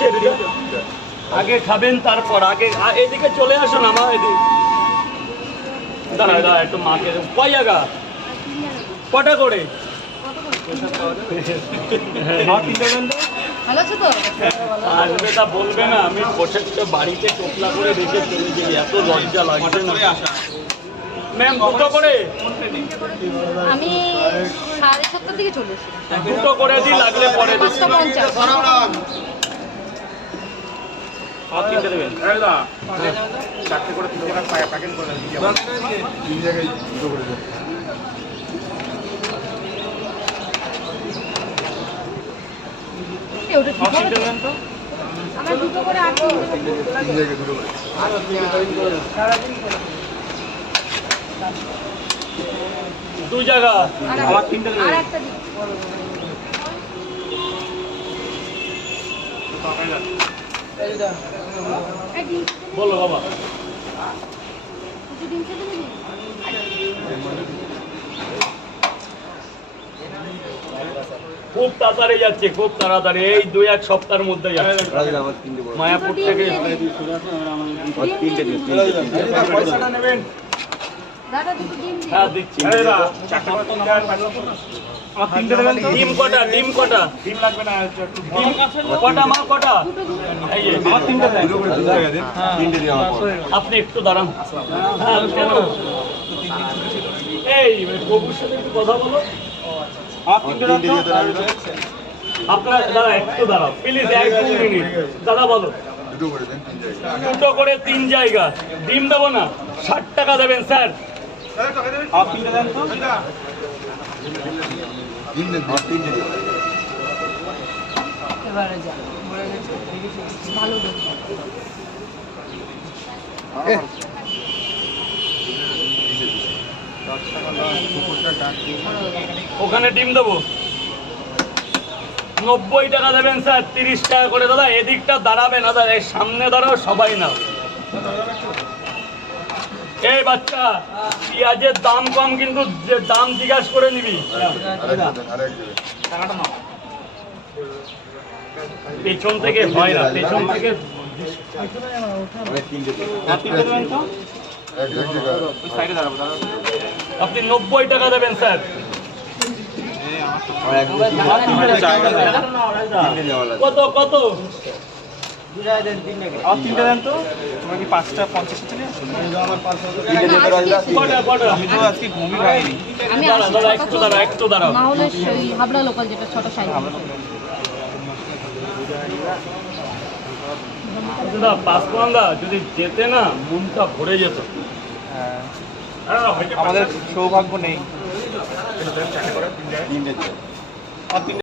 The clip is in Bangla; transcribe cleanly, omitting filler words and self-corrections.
কিসের এটা? আগে খাবেন তারপর আগে এদিকে চলে আসুন আমার এদিকে। দাঁড়া দাঁড়া একটু মাকে কয় জায়গা কটা করে আসবে তা বলবে না আমি প্রত্যেকটা বাড়িতে টোপলা করে রেখে চলে যাই এত লজ্জা লাগবে না ম্যাম দুটো করে আমি 7:30 থেকে চলে এসেছি। দুটো করে দিই লাগলে পরে দিচ্ছি 550 কিনতে দেবেন চারটে করে 3 টাকা প্যাকেট করে দিই 3 জায়গায় দুটো করে দেন ওটা ঠিক আছে তো আমার দুটো করে আগে 3 জায়গায় দুটো করে দু জায়গা আমার তিনটে আর একটা দিন বলো বাবা দিন ছেড়ে দিবি খুব তাড়াতাড়ি যাচ্ছে খুব তাড়াতাড়ি এই 2-1 সপ্তাহের মধ্যে যাচ্ছে মায়াপুর থেকে পয়সাটা নেবেন দাদা দুটো ডিম দিন হ্যাঁ দিচ্ছি চারটে করে 3 টাকা আমার 3টে দেবেন ডিম কটা ডিম কটা ডিম লাগবে না একটু ডিম কটা মা কটা এই যে আমার 3টে দেন দুটো করে 2 টাকা দিন 3টে দিন আমার আপনি একটু দাঁড়ান হ্যাঁ কেন এই প্রভুর সাথে একটু কথা বলো আমার 3টে দেন আপনারা দাদা একটু দাঁড়াও প্লিজ 1-2 মিনিট দাদা বলো দুটো করে দেন 3 জায়গায় দুটো করে 3 জায়গা ডিম দেবো না 60 টাকা দেবেন স্যার আমার 3টে দেন তো ডিম দেন 3টে দিন এবারে যা ভালো দিন ওখানে ডিম দেবো 90 টাকা দেবেন স্যার 30 টাকা করে দাদা এদিকটা দাঁড়াবেন না দাদা এর সামনে দাঁড়াও সবাই নাও এই বাচ্চা পেঁয়াজের দাম কম কিন্তু যে দাম জিজ্ঞাসা করে নিবি টাকাটা নাও পেছন থেকে হয় না পেছন থেকে অনেক 3টে দিন আর 3টে দেবেন তো এক জায়গা ওই সাইডে দাঁড়াবো আপনি 90 টাকা দেবেন স্যার আমার এক জায়গা কত কত আমার 3টে দেন তো তোমরা কি 5টা 50 চলে আসো আমার 500 কটা কটা আমি তো আজকে ঘুমই পাইনি আমি দাঁড়া দাঁড়া একটু দাঁড়া একটু দাঁড়াও না হলে সেই হাবড়া লোকাল যেটা ছোট সাইজ দাদা পাঁচপান্দা যদি যেতে না মনটা ভরে যেত আমাদের সৌভাগ্য নেই 3টে দিন